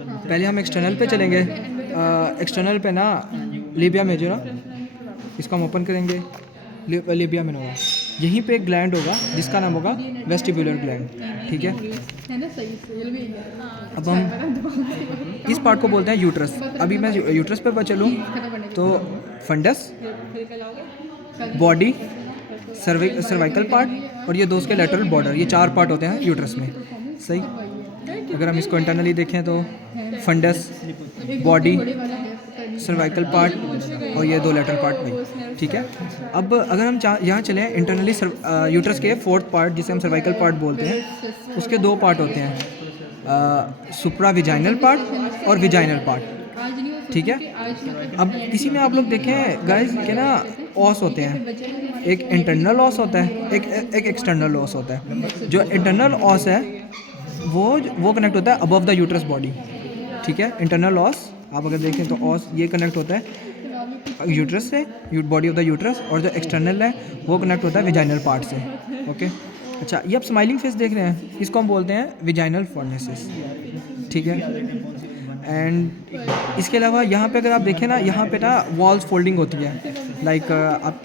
पहले हम एक्सटर्नल पे चलेंगे। एक्सटर्नल पे ना लेबिया मेजर, इसको हम ओपन करेंगे। लेबिया में होगा, यहीं पे एक ग्लैंड होगा जिसका नाम होगा वेस्टिबुलर ग्लैंड, ठीक है। अब हम इस पार्ट को बोलते हैं यूट्रस। अभी मैं यूट्रस पे चलूँ तो फंडस, बॉडी, सर्वाइकल पार्ट और ये दो उसके लेटरल बॉर्डर, ये 4 पार्ट होते हैं यूट्रस में, सही। अगर हम इसको इंटरनली देखें तो फंडस, बॉडी, सर्वाइकल पार्ट और ये 2 लेटरल पार्ट भाई, ठीक है। अब अगर हम यहाँ चलें इंटरनली यूट्रस के 4th पार्ट जिसे हम सर्वाइकल पार्ट बोलते हैं, उसके 2 पार्ट होते हैं, सुप्रा विजाइनल पार्ट और विजाइनल पार्ट, ठीक है। अब इसी में आप लोग देखें गाइस कि ना ऑस होते हैं, एक इंटरनल ऑस होता है, एक एक्सटर्नल ऑस होता है। जो इंटरनल ऑस है वो कनेक्ट होता है अबव द यूट्रस बॉडी, ठीक है। इंटरनल ऑस आप अगर देखें तो ऑस ये कनेक्ट होता है यूट्रस से, बॉडी ऑफ द यूट्रस, और जो एक्सटर्नल है वो कनेक्ट होता है विजाइनल पार्ट से, ओके। अच्छा, ये आप स्माइलिंग फेस देख रहे हैं, इसको हम बोलते हैं विजाइनल फर्नेसेस, ठीक है। एंड इसके अलावा यहाँ पे अगर आप देखें ना, यहाँ पे ना वॉल्स फोल्डिंग होती है, लाइक आप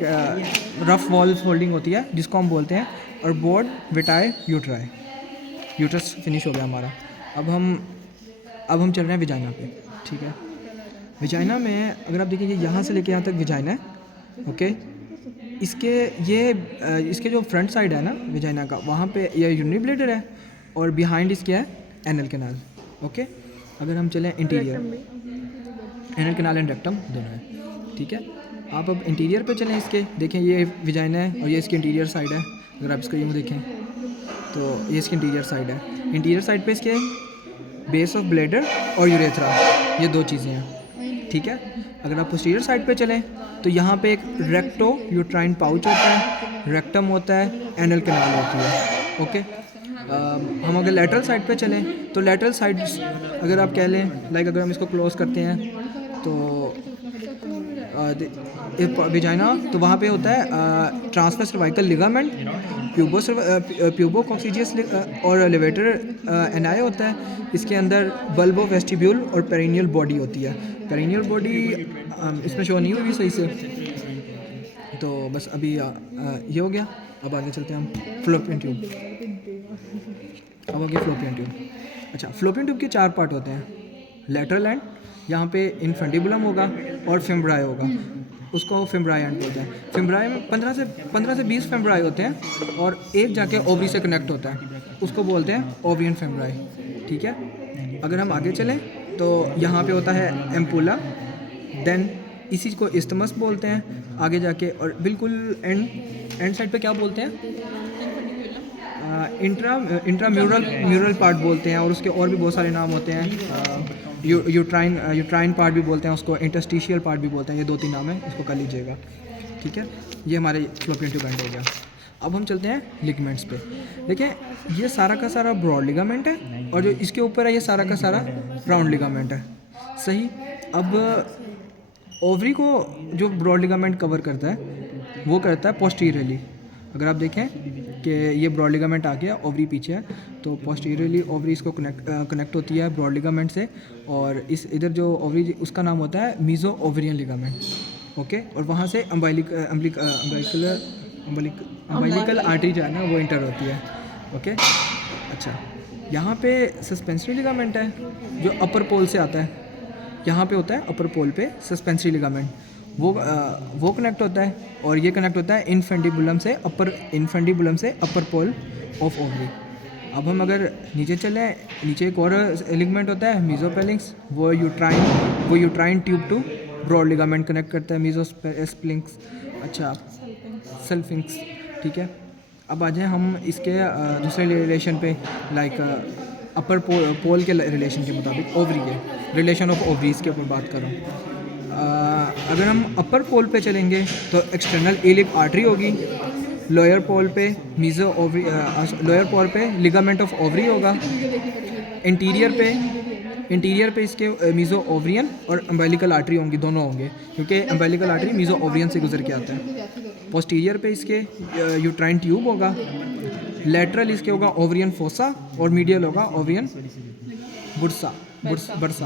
रफ वॉल्स फोल्डिंग होती है जिसको हम बोलते हैं, और बोर्ड विटाई यूट्राई। यूट्रस फिनिश हो गया हमारा। अब हम चल रहे हैं विजाइना पे, ठीक है। विजाइना में अगर आप देखिए यहाँ से लेके यहाँ तक विजाइना है, ओके। इसके जो फ्रंट साइड है ना विजाइना का, वहाँ पे ये यूरिनरी ब्लैडर है और बिहाइंड इसके है एनल कैनाल, ओके। अगर हम चलें interior, anal canal and rectum दोनों है, ठीक है। आप अब इंटीरियर पे चलें इसके, देखें ये विजाइना है और ये इसकी इंटीरियर साइड है। अगर आप इसको यूँ देखें तो ये इसकी इंटीरियर साइड है। इंटीरियर साइड पे इसके बेस ऑफ ब्लैडर और यूरेथ्रा, ये 2 चीज़ें हैं, ठीक है। अगर आप पोस्टीरियर साइड पे चलें तो यहाँ पे एक रेक्टो यूट्राइन पाउच होता है, रेक्टम होता है, एनल कैनाल होती है, ओके। हम अगर लेटरल साइड पे चलें तो लेटरल साइड अगर आप कह लें, लाइक अगर हम इसको क्लोज करते हैं तो विजाइना, तो वहाँ पे होता है ट्रांसवर्स सर्वाइकल लिगामेंट, प्यूबोकॉक्सिजियस और लेवेटर एनाई होता है। इसके अंदर बल्बो वेस्टिब्यूल और पेरिनियल बॉडी होती है। पेरिनियल बॉडी इसमें शो नहीं हुई सही से, तो बस अभी ये हो गया। अब आगे चलते हैं हम फ्लोपियन ट्यूब। अब आगे फ्लोपियन ट्यूब। अच्छा, फ्लोपियन ट्यूब के 4 पार्ट होते हैं, लेटरल एंड, यहाँ पे इनफेंडिबुलम होगा और फेम्ब्राई होगा, उसको फेम्ब्राई एंड बोलते हैं। फेम्ब्राई में 15 से 20 फेम्ब्राई होते हैं और एक जाके ओवरी से कनेक्ट होता है, उसको बोलते हैं ओवरियन फेम्ब्राई, ठीक है। अगर हम आगे चलें तो यहाँ पे होता है एम्पुला, देन इसी को इस्टमस बोलते हैं आगे जाके, और बिल्कुल एंड साइड पे क्या बोलते हैं, इंट्राम्यूरल पार्ट बोलते हैं, और उसके और भी बहुत सारे नाम होते हैं। यूट्राइन पार्ट भी बोलते हैं उसको, इंटरस्टिशियल पार्ट भी बोलते हैं, ये 2-3 नाम है, इसको कर लीजिएगा, ठीक है। ये हमारे फ्लोपियन ट्यूब एंड हो गया। अब हम चलते हैं लिगामेंट्स पे। देखिए ये सारा का सारा ब्रॉड लिगामेंट है और जो इसके ऊपर है ये सारा का सारा राउंड लिगामेंट है, सही। अब ओवरी को जो ब्रॉड लिगामेंट कवर करता है वो करता है पोस्टीरियरली। अगर आप देखें कि ये ब्रॉड लिगामेंट आ गया, ओवरी पीछे है, तो पोस्टीरियरली ओवरी इसको कनेक्ट होती है ब्रॉड लिगामेंट से, और इस इधर जो ओवरी उसका नाम होता है मीजो ओवरियन लिगामेंट, ओके। और वहाँ से अम्बिलिकल आर्टरी जो है ना वो इंटर होती है, ओके। अच्छा, यहाँ पे सस्पेंसरी लिगामेंट है जो अपर पोल से आता है, यहाँ पे होता है अपर पोल पे सस्पेंसरी लिगामेंट, वो कनेक्ट होता है, और ये कनेक्ट होता है इनफेंडिबुलम से अपर पोल ऑफ ओवरी। अब हम अगर नीचे चलें, नीचे एक और लिगामेंट होता है मीजोपेलिंक्स, वो uterine tube to broad ligament connect करता है, मीजोस्पेलिंक्स, अच्छा सल्फिंक्स, ठीक है। अब आ जाए हम इसके दूसरे रिलेशन पे, लाइक अपर पोल के रिलेशन के मुताबिक ओवरी के रिलेशन ऑफ ओवरीज के ऊपर बात कर रहा हूँ। अगर हम अपर पोल पे चलेंगे तो एक्सटर्नल इलिक आर्टरी होगी, लोअर पोल पे लोअर पोल पे लिगामेंट ऑफ ओवरी होगा, इंटीरियर पे इसके मीजो ओवरियन और अम्बिलिकल आर्टरी होंगी, दोनों होंगे, क्योंकि अम्बिलिकल आर्टरी मीजो ओवरियन से गुजर के आता है। पोस्टीरियर पे इसके यूट्राइन ट्यूब होगा, लेटरल इसके होगा ओवरियन फोसा, और मीडियल होगा ओवरियन बुरसा बुरसा बरसा